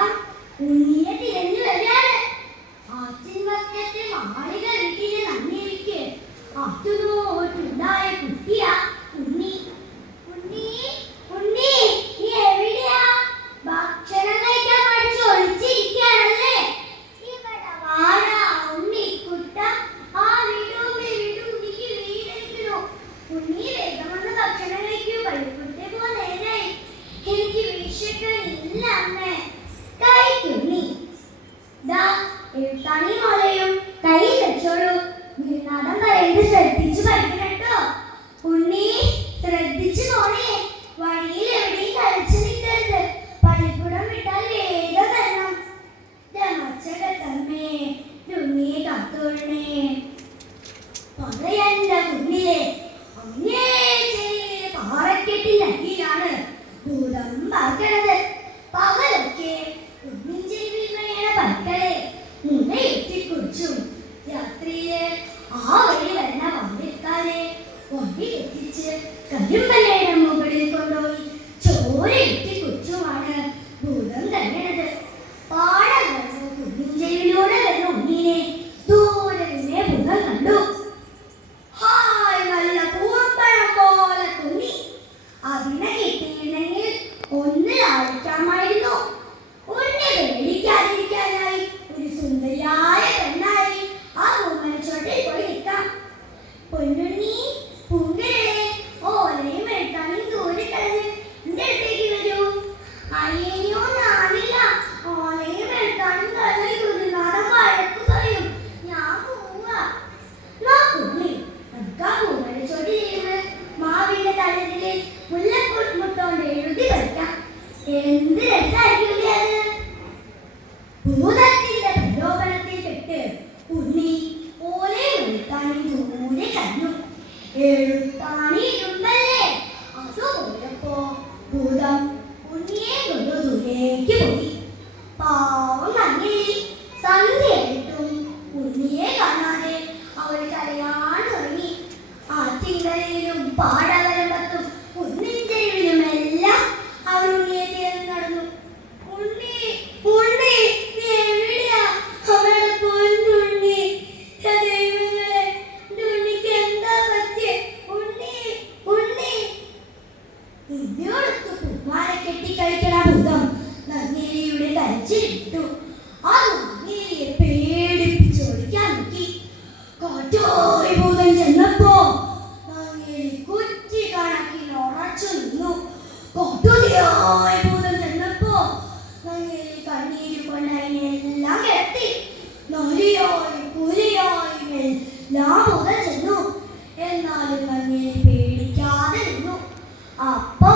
വേഗം ഉണ്ണിയെ തിരഞ്ഞു വരികയാണ്. ആറ്റിൻ വക്കത്തെ മാളിക വീട്ടിലെ നന്ദിരിക്ക് അതുപോലുണ്ടായ കുട്ടിയാ ഉണ്ണി. ഉണ്ണി ഉണ്ണി നീ എവിടെയാ? ഭക്ഷണം കഴിക്കാൻ പഠിച്ച് ഒളിച്ചിരിക്കുകയാണല്ലേ? ഇവിടെ വാടാ ഉണ്ണിക്കുട്ട. ആ വിടൂ വിടൂ, ഉണ്ണിക്ക് വീടിരിക്കണു. ഉണ്ണി വേഗം വന്ന് ഭക്ഷണം കഴിക്കൂ. പള്ളിക്കുട്ടേ പോ, നേരായി. എനിക്ക് വിശക്കണില്ല അമ്മേ. കഴിക്കുണ്ണി. ദാ എഴുത്താണി മോളെയും കയ്യിൽ വെച്ചോളൂ. ഗുരുനാഥൻ പറയുന്നത് ശ്രദ്ധിച്ചു പഠിക്കണം കേട്ടോ. ഉണ്ണി ശ്രദ്ധിച്ചു പോണേ. വഴിയിൽ എവിടെയും കളിച്ചു നിൽക്കരുത്. പള്ളിക്കൂടം വിട്ടാൽ വേഗം വരണം. മച്ചകത്തമ്മേ ഉണ്ണിയെ കാത്തോളണേ. പറയണ്ട കുഞ്ഞിലെ അങ്ങേ പാറക്കെട്ടിന്റെ അടിയിലാണ് ഭൂതം പാർക്കണത്. പകലൊക്കെ കുഞ്ഞിൻ ചെവിയിൽ വീണ പക്കളെ മുനയെത്തിക്കുറിച്ചും രാത്രിയില് ആ വഴി വരുന്ന വണ്ടിക്കാരെ വണ്ടി എത്തിച്ച് കരിമ്പലയുടെ മുകളിൽ കൊണ്ടുപോയി ചോര എത്തിക്കുറിച്ചുമാണ് ഭൂതം തരണത്. പാടം കടന്ന് കുഞ്ഞിൻ ചെവിയിലൂടെ വരുന്ന ഉണ്ണിനെ ദൂരെ നിന്നെ ഭൂതം കണ്ടു. ഹായ്, നല്ല പൂവപ്പഴം പോലെ കുഞ്ഞി. അതിനെ കിട്ടിയിരുന്നെങ്കിൽ ഒന്ന് ലാളിക്കാമായിരുന്നു. ഉണ്ണി പേടിക്കാതിരിക്കാനായി ഒരു സുന്ദരിയായ പെണ്ണായി ആ പൂമരച്ചോട്ടിൽ പോയി നിൽക്കാം. പൊന്നുണ്ണി പൂങ്കരേ, ഓലയും എടുക്കാനും ദൂരെ കളഞ്ഞ് എന്റെ അടുത്തേക്ക് വരൂ. അയ്യോ ഞാനില്ല. ഓലയും എടുക്കാനും കളഞ്ഞ് ഗുരുനാഥൻ വഴക്ക് പറയും. ഞാൻ പോവാ. നോക്കുണ്ണി നമുക്കാ പൂമരച്ചോട്ടിലിരുന്ന് മാവിന്റെ തലത്തില് മുല്ലമുട്ടോണ്ട് എഴുതി പഠിക്കാം. എന്ത് രസായിരിക്കില്ലേ അത്? ഭൂതത്തിന്റെ പ്രലോഭനത്തിൽ പെട്ട് ഉണ്ണി ഓലയും എഴുത്താനും ദൂരെ കഞ്ഞു. എഴുത്താണി ഇരുമ്പല്ലേ? അത് പോയപ്പോ ഭൂതം ഉണ്ണിയെ കൊണ്ട് ദൂരേക്ക് പോയി. പാവം കഞ്ഞേരി. സന്ധ്യയായിട്ടും ഉണ്ണിയെ കാണാതെ അവൾ കരയാൻ തുടങ്ങി. ആറ്റിൻകരയിലും പാടവരമ്പത്തും കുന്നിൻ ചെരുവിലുമെല്ലാം അവർ ഉണ്ണിയെ തേടി നടന്നു. ഉണ്ണി ഉണ്ണി നീ എവിടെയാ? അവളുടെ പൊന്നുണ്ണി. ദൈവങ്ങളെ, എന്റെ ഉണ്ണിക്ക് എന്താ പറ്റിയെ? ഉണ്ണി ഉണ്ണി. ഉണ്ണിയോടൊത്ത് പൂമാല കെട്ടി കളിക്കണ ഭൂതം നങ്ങേലിയുടെ കരച്ചിലിട്ടു. അത് നങ്ങേലിയെ പേടിപ്പിച്ചോടിക്കാൻ നോക്കി. കാറ്റോയി ഭൂതം ചെന്നപ്പോ നങ്ങേലി കുറ്റി കണക്കിന് ഉറച്ചു നിന്നു. കാട്ടുതീയായി ഭൂതം ചെന്നപ്പോ നങ്ങേലി കണ്ണീര് കൊണ്ട് അതിനെല്ലാം കിടത്തി. നരിയായി പുലിയായി എല്ലാം ഭൂതം ചെന്നു. എന്നാലും നങ്ങേലി പേടിക്കാതെ നിന്നു. അപ്പൊ